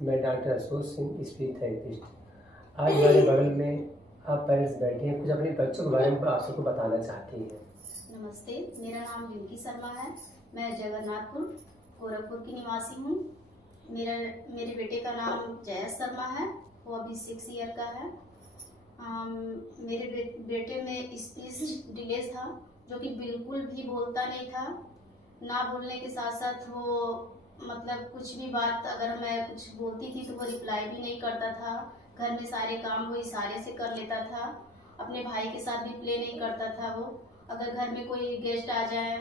मैं doctor Ashok Singh, speech therapist. आज हमारे बगल में आप पेरेंट्स बैठे हैं, कुछ अपने बच्चों के बारे में आप सबको बताना चाहती हैं। नमस्ते, मेरा नाम रिंकी शर्मा है। मैं जगन्नाथपुर गोरखपुर की निवासी हूँ। मेरे बेटे का नाम जयेश शर्मा है। वो अभी 6 ईयर का है। मेरे बेटे में स्पीच डिले था, जो कि बिल्कुल भी बोलता नहीं था। ना बोलने के साथ साथ वो मतलब कुछ भी बात अगर मैं कुछ बोलती थी तो वो रिप्लाई भी नहीं करता था। घर में सारे काम वो इशारे से कर लेता था। अपने भाई के साथ भी प्ले नहीं करता था वो। अगर घर में कोई गेस्ट आ जाए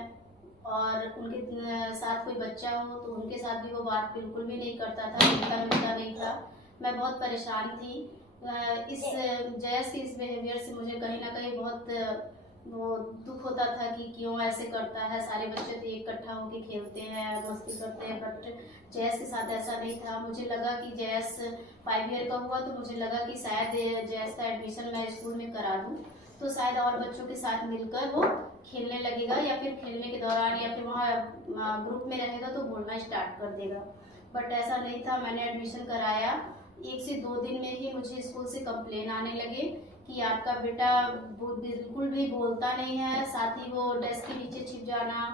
और उनके साथ कोई बच्चा हो तो उनके साथ भी वो बात बिल्कुल भी नहीं करता था, मिलता नहीं था। मैं बहुत परेशान थी। इस जयस के इस बिहेवियर से मुझे कहीं ना कहीं बहुत वो दुख होता था कि क्यों ऐसे करता है। सारे बच्चे तो इकट्ठा होकर खेलते हैं, मस्ती करते हैं, बट जयस के साथ ऐसा नहीं था। मुझे लगा कि जयस 5 ईयर का हुआ तो मुझे लगा कि शायद जयस का एडमिशन मैं स्कूल में करा दूँ तो शायद और बच्चों के साथ मिलकर वो खेलने लगेगा, या फिर खेलने के दौरान या फिर वहाँ ग्रुप में रहेगा तो बोलना स्टार्ट कर देगा। बट ऐसा नहीं था। मैंने एडमिशन कराया, 1 से 2 दिन में ही मुझे स्कूल से कंप्लेन आने लगे कि आपका बेटा बिल्कुल भी बोलता नहीं है। साथ ही वो डेस्क के नीचे छिप जाना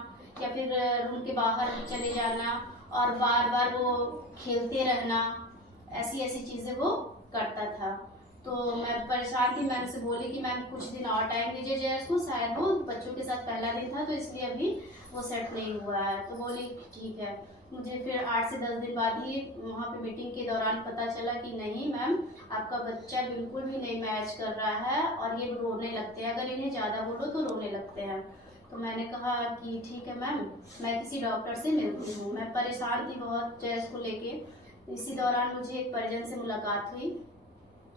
या फिर रूम के बाहर चले जाना और बार बार वो खेलते रहना, ऐसी ऐसी चीज़ें वो करता था। तो मैं परेशान थी। मैम से बोली कि मैम कुछ दिन और टाइम दीजिए जयस को, शायद वो बच्चों के साथ पहला दिन था तो इसलिए अभी वो सेट नहीं हुआ है। तो बोली ठीक है। मुझे फिर 8 से 10 दिन बाद ही वहाँ पे मीटिंग के दौरान पता चला कि नहीं मैम, आपका बच्चा बिल्कुल भी नहीं मैच कर रहा है और ये रोने लगते हैं, अगर इन्हें ज़्यादा बोलो तो रोने लगते हैं। तो मैंने कहा कि ठीक है मैम, मैं किसी डॉक्टर से मिलती हूँ। मैं परेशान थी बहुत जयस को लेके। इसी दौरान मुझे एक परिजन से मुलाकात हुई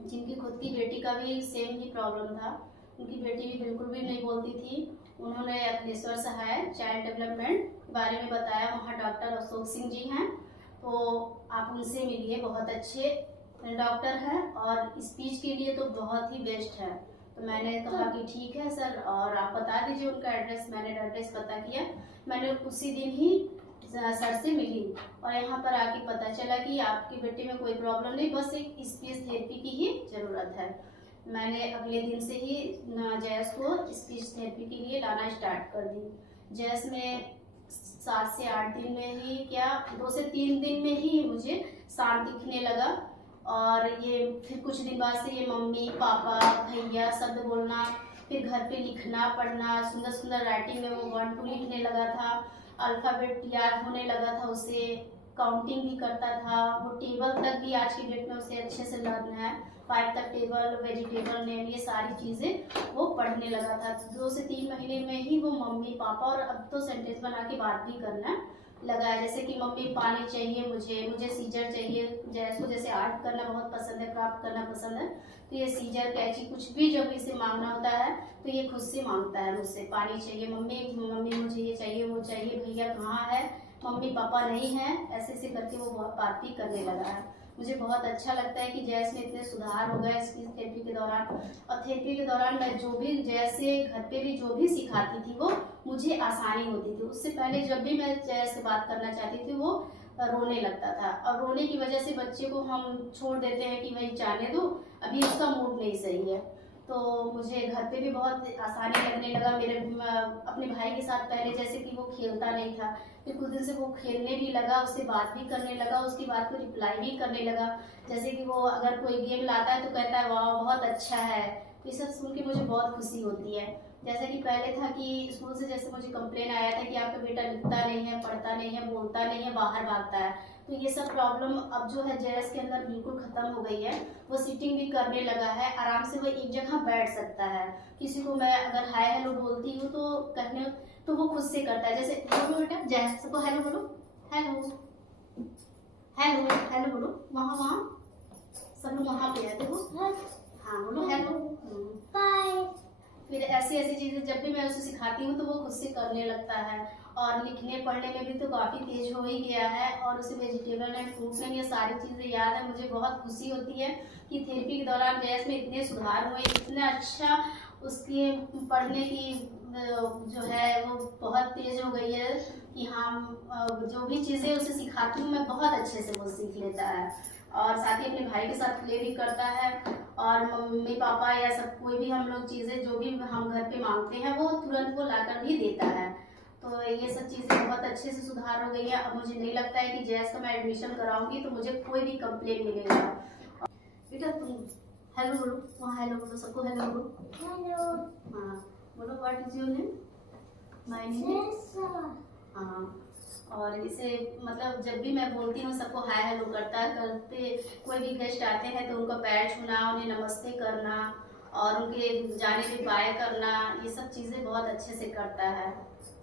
जिनकी खुद की बेटी का भी सेम ही प्रॉब्लम था। उनकी बेटी भी बिल्कुल भी नहीं बोलती थी। उन्होंने अखिलेश्वर सहाय चाइल्ड डेवलपमेंट के बारे में बताया। वहाँ डॉक्टर अशोक सिंह जी हैं, तो आप उनसे मिलिए, बहुत अच्छे डॉक्टर हैं और स्पीच के लिए तो बहुत ही बेस्ट है। तो मैंने कहा कि ठीक है सर, और आप बता दीजिए उनका एड्रेस। मैंने एड्रेस पता किया। मैंने उसी दिन ही सर से मिली और यहाँ पर आके पता चला कि आपके बेटे में कोई प्रॉब्लम नहीं, बस एक स्पीच थेरेपी की ही ज़रूरत है। मैंने अगले दिन से ही जयस को स्पीच थेरेपी के लिए लाना स्टार्ट कर दी। जयस में 7 से 8 दिन में ही, क्या 2 से 3 दिन में ही मुझे शांत दिखने लगा। और ये फिर कुछ दिन बाद से ये मम्मी पापा भैया शब्द बोलना, फिर घर पे लिखना पढ़ना, सुंदर सुंदर राइटिंग में वो 1 2 लिखने लगा था। अल्फ़ाबेट याद होने लगा था उसे, काउंटिंग भी करता था। वो टेबल तक भी आज की डेट में उसे अच्छे से लर्न है। 5 तक टेबल, वेजिटेबल नेम, ये सारी चीज़ें वो पढ़ने लगा था। 2 से 3 महीने में ही वो मम्मी पापा और अब तो सेंटेंस बना के बात भी करना लगा है। जैसे कि मम्मी पानी चाहिए, मुझे सीजर चाहिए। जैसे जैसे आर्ट करना बहुत पसंद है, क्राफ्ट करना पसंद है, तो ये सीजर कैंची कुछ भी जब इसे मांगना होता है तो ये खुद से मांगता है मुझसे। पानी चाहिए मम्मी, मम्मी मुझे ये चाहिए वो चाहिए, भैया कहाँ है, मम्मी पापा नहीं है, ऐसे ऐसे करके वो बहुत बात भी करने लगा है। मुझे बहुत अच्छा लगता है कि जयस में इतने सुधार हो गए स्पीच थेरेपी के दौरान। और थेरेपी के दौरान मैं जो भी जैसे घर पे भी जो भी सिखाती थी वो मुझे आसानी होती थी। उससे पहले जब भी मैं जयस से बात करना चाहती थी वो रोने लगता था, और रोने की वजह से बच्चे को हम छोड़ देते हैं कि भाई जाने दो, अभी उसका मूड नहीं सही है। तो मुझे घर पे भी बहुत आसानी लगने लगा। मेरे अपने भाई के साथ पहले जैसे कि वो खेलता नहीं था, फिर कुछ दिन से वो खेलने भी लगा, उससे बात भी करने लगा, उसकी बात को रिप्लाई भी करने लगा। जैसे कि वो अगर कोई गेम लाता है तो कहता है वाह बहुत अच्छा है। तो ये सब सुन के मुझे बहुत खुशी होती है। जैसे कि पहले था कि स्कूल से जैसे मुझे कंप्लेन आया था कि आपका बेटा लिखता नहीं है, पढ़ता नहीं है, बोलता नहीं है, बाहर भागता है। तो ये सब प्रॉब्लम अब जो है जयस के अंदर बिल्कुल खत्म हो गई है। वो सिटिंग भी करने लगा है, आराम से वो एक जगह बैठ सकता है। किसी को मैं अगर हाय हेलो बोलती हूँ तो कहने तो वो खुद से करता है। जैसे बोलो बेटा, जयस सबको हेलो बोलो, हेलो हेलो हेलो बोलो, वहाँ वहाँ सब लोग वहाँ पे आते हो, हाँ बोलो हेलो बाय। फिर ऐसी ऐसी चीज़ें जब भी मैं उसे सिखाती हूँ तो वो खुद से करने लगता है। और लिखने पढ़ने में भी तो काफ़ी तेज हो ही गया है, और उसे वेजिटेबल एंड फ्रूट्स में ये सारी चीज़ें याद है। मुझे बहुत खुशी होती है कि थेरेपी के दौरान जयस में इतने सुधार हुए, इतना अच्छा उसकी पढ़ने की जो है वो बहुत तेज हो गई है कि हाँ जो भी चीज़ें उसे सिखाती हूँ मैं बहुत अच्छे से वो सीख लेता है। और साथ ही अपने भाई के साथ प्ले भी करता है। और मम्मी पापा या सब कोई भी हम लोग चीज़ें जो भी हम घर पे मांगते हैं वो तुरंत वो लाकर भी देता है। तो ये सब चीज़ें बहुत अच्छे से सुधार हो गई है। अब मुझे नहीं लगता है कि जैस का मैं एडमिशन कराऊंगी तो मुझे कोई भी कंप्लेंट मिलेगा। बेटा तुम हेलो बोलो, वहाँ हेलो बोलो, सबको हेलो बोलो। हेलो। हाँ बोलो, what is your name? My name. हाँ, और इसे मतलब जब भी मैं बोलती हूँ सबको हाय हेलो करता है। करते कोई भी गेस्ट आते हैं तो उनका पैर छूना, उन्हें नमस्ते करना और उनके जाने पे बाय करना, ये सब चीज़ें बहुत अच्छे से करता है।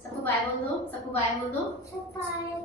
सबको बाय बोल दो, सबको बाय बोल दो। बाय।